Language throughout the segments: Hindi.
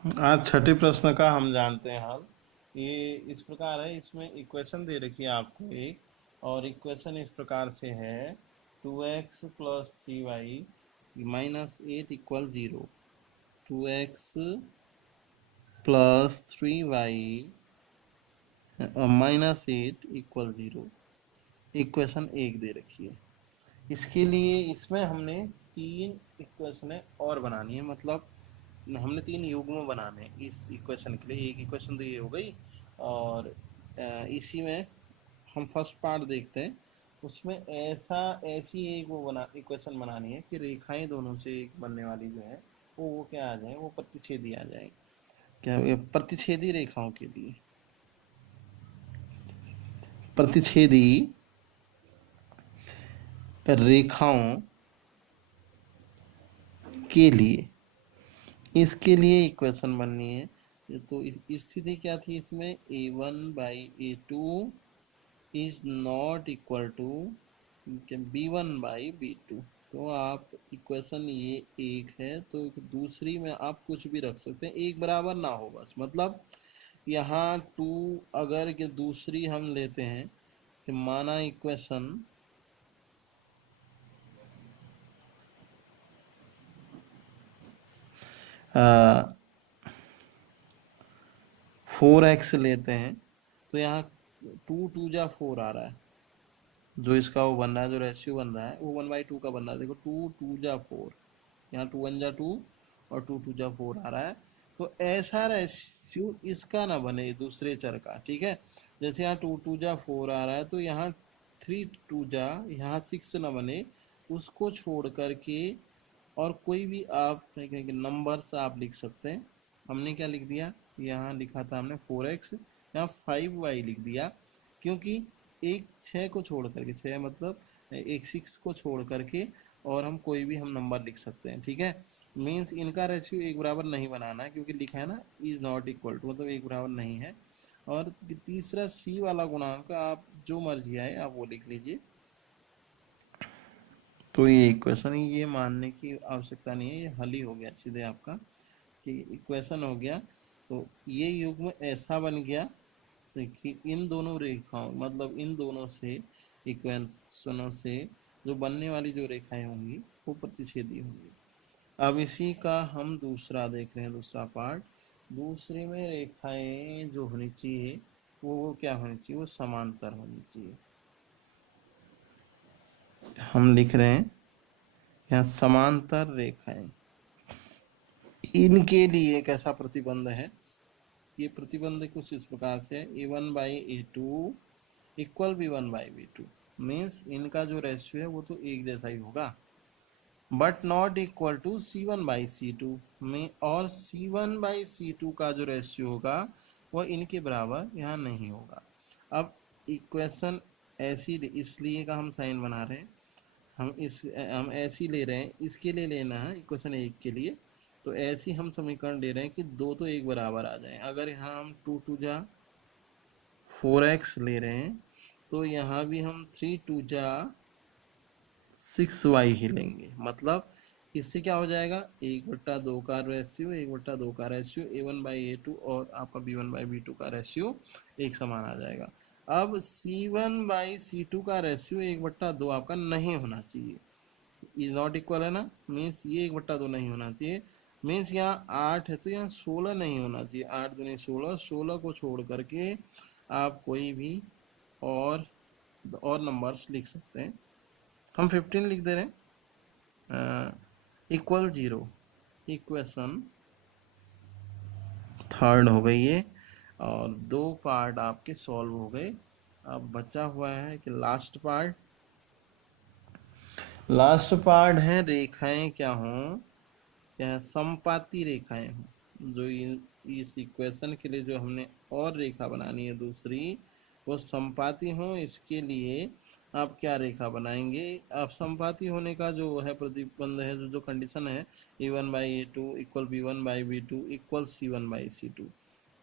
आज छठे प्रश्न का हम जानते हैं हल। ये इस प्रकार है, इसमें इक्वेशन दे रखी है आपको एक, और इक्वेशन इस प्रकार से है 2x + 3y -8 equal 0। 2x + 3y -8 equal 0, equation एक दे रखी है। इसके लिए इसमें हमने तीन इक्वेशनें और बनानी है, मतलब हमने तीन युग्म बनाने हैं इस इक्वेशन के लिए। एक इक्वेशन तो ये हो गई, और इसी में हम फर्स्ट पार्ट देखते हैं। उसमें ऐसी एक वो बना इक्वेशन बनानी है कि रेखाएं दोनों से एक बनने वाली जो है वो क्या आ जाए, वो प्रतिच्छेदी आ जाए। क्या ये प्रतिच्छेदी रेखाओं के लिए, प्रतिच्छेदी रेखाओं के लिए इसके लिए इक्वेशन बननी है। तो स्थिति क्या थी इसमें, a1/a2 is not equal to b1/b2। तो आप इक्वेशन ये एक है, तो दूसरी में आप कुछ भी रख सकते हैं, एक बराबर ना हो बस। मतलब यहाँ टू अगर कि दूसरी हम लेते हैं कि माना इक्वेशन 4x लेते हैं, तो यहाँ 2 2 जा 4 आ रहा है। जो इसका वो बन रहा है, जो रेशियो बन रहा है वो 1/2 का बन रहा है। देखो 2 2 जा 4, यहाँ 2 1 जा 2 और 2 2 जा 4 आ रहा है। तो ऐसा रेशियो इसका ना बने दूसरे चर का, ठीक है। जैसे यहाँ 2 2 जा 4 आ रहा है, तो यहाँ 3 2 जा, यहाँ 6 ना बने, उसको छोड़ करके और कोई भी आप नंबर्स आप लिख सकते हैं। हमने क्या लिख दिया, यहाँ लिखा था हमने 4x, यहाँ 5y लिख दिया, क्योंकि एक 6 को छोड़ करके, 6 मतलब एक 6 को छोड़ करके और हम कोई भी हम नंबर लिख सकते हैं, ठीक है। मीन्स इनका रेशियो एक बराबर नहीं बनाना है, क्योंकि लिखा है ना इज नॉट इक्वल टू, मतलब एक बराबर नहीं है। और तीसरा सी वाला गुणांक आप जो मर्जी आए आप वो लिख लीजिए। तो ये इक्वेशन, ये मानने की आवश्यकता नहीं है, ये हल ही हो गया सीधे आपका कि इक्वेशन हो गया। तो ये युग्म ऐसा बन गया कि इन दोनों रेखाओं, मतलब इन दोनों से इक्वेशनों से जो बनने वाली जो रेखाएं होंगी वो प्रतिच्छेदी होंगी। अब इसी का हम दूसरा देख रहे हैं, दूसरा पार्ट। दूसरे में रेखाएं जो होनी चाहिए वो क्या होनी चाहिए, वो समांतर होनी चाहिए। हम लिख रहे हैं यहाँ समांतर रेखाएं, इनके लिए कैसा प्रतिबंध है। ये प्रतिबंध कुछ इस प्रकार से, a1/a2 इक्वल b1/b2। मीन्स इनका जो रेशियो है वो तो एक जैसा ही होगा, but not equal to c1/c2 में। और c1/c2 का जो रेशियो होगा वह इनके बराबर यहाँ नहीं होगा। अब इक्वेशन ऐसी, इसलिए का हम साइन बना रहे हैं, हम ऐसी ले रहे हैं, इसके लिए लेना है इक्वेशन एक के लिए। तो ऐसी हम समीकरण ले रहे हैं कि दो तो एक बराबर आ जाए। अगर यहाँ हम 2 2 जा 4x ले रहे हैं, तो यहाँ भी हम 3 2 जा 6y ही लेंगे। मतलब इससे क्या हो जाएगा, 1/2 का रेशियो, 1/2 का रेशियो a1/a2 और आपका b1/b2 का रेशियो एक समान आ जाएगा। अब c1/c2 का रेशियो 1/2 आपका नहीं होना चाहिए, इज नॉट इक्वल है ना। मीन्स ये 1/2 नहीं होना चाहिए। मीन्स यहाँ 8 है तो यहाँ 16 नहीं होना चाहिए। 8 दूनी 16, 16 को छोड़ करके आप कोई भी और नंबर्स लिख सकते हैं। हम 15 लिख दे रहे हैं, इक्वल 0। इक्वेशन थर्ड हो गई ये, और दो पार्ट आपके सॉल्व हो गए। अब बचा हुआ है कि लास्ट पार्ट। लास्ट पार्ट है रेखाएं क्या हों, क्या समपाती रेखाएं हों। जो इस इक्वेशन के लिए जो हमने और रेखा बनानी है दूसरी, वो समपाती हो। इसके लिए आप क्या रेखा बनाएंगे, आप समपाती होने का जो है प्रतिबंध है, जो कंडीशन है, a1/a2 equal b1/b2 equal c1/c2।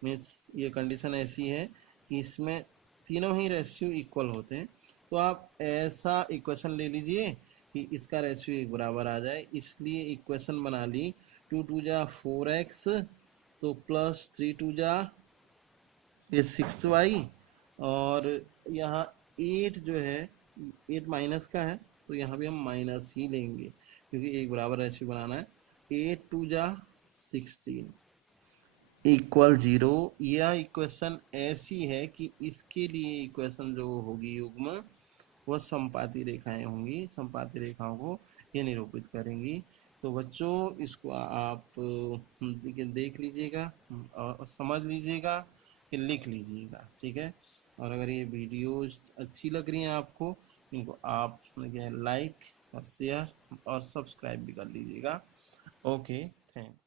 Means ये कंडीशन ऐसी है कि इसमें तीनों ही रेशियो इक्वल होते हैं। तो आप ऐसा इक्वेशन ले लीजिए कि इसका रेशियो एक बराबर आ जाए। इसलिए इक्वेशन बना ली 2 2 जा 4x तो प्लस 3 2 ये 6y, और यहाँ 8 जो है 8 माइनस का है, तो यहाँ भी हम माइनस ही लेंगे क्योंकि एक बराबर रेशियो बनाना है। 8 2 16 इक्वल 0। यह इक्वेशन ऐसी है कि इसके लिए इक्वेशन जो होगी युग्म वह संपाती रेखाएं होंगी, संपाती रेखाओं को ये निरूपित करेंगी। तो बच्चों इसको आप देख लीजिएगा और समझ लीजिएगा कि लिख लीजिएगा, ठीक है। और अगर ये वीडियोस अच्छी लग रही हैं आपको, इनको आप लाइक और शेयर और सब्सक्राइब भी कर लीजिएगा। Okay, thanks.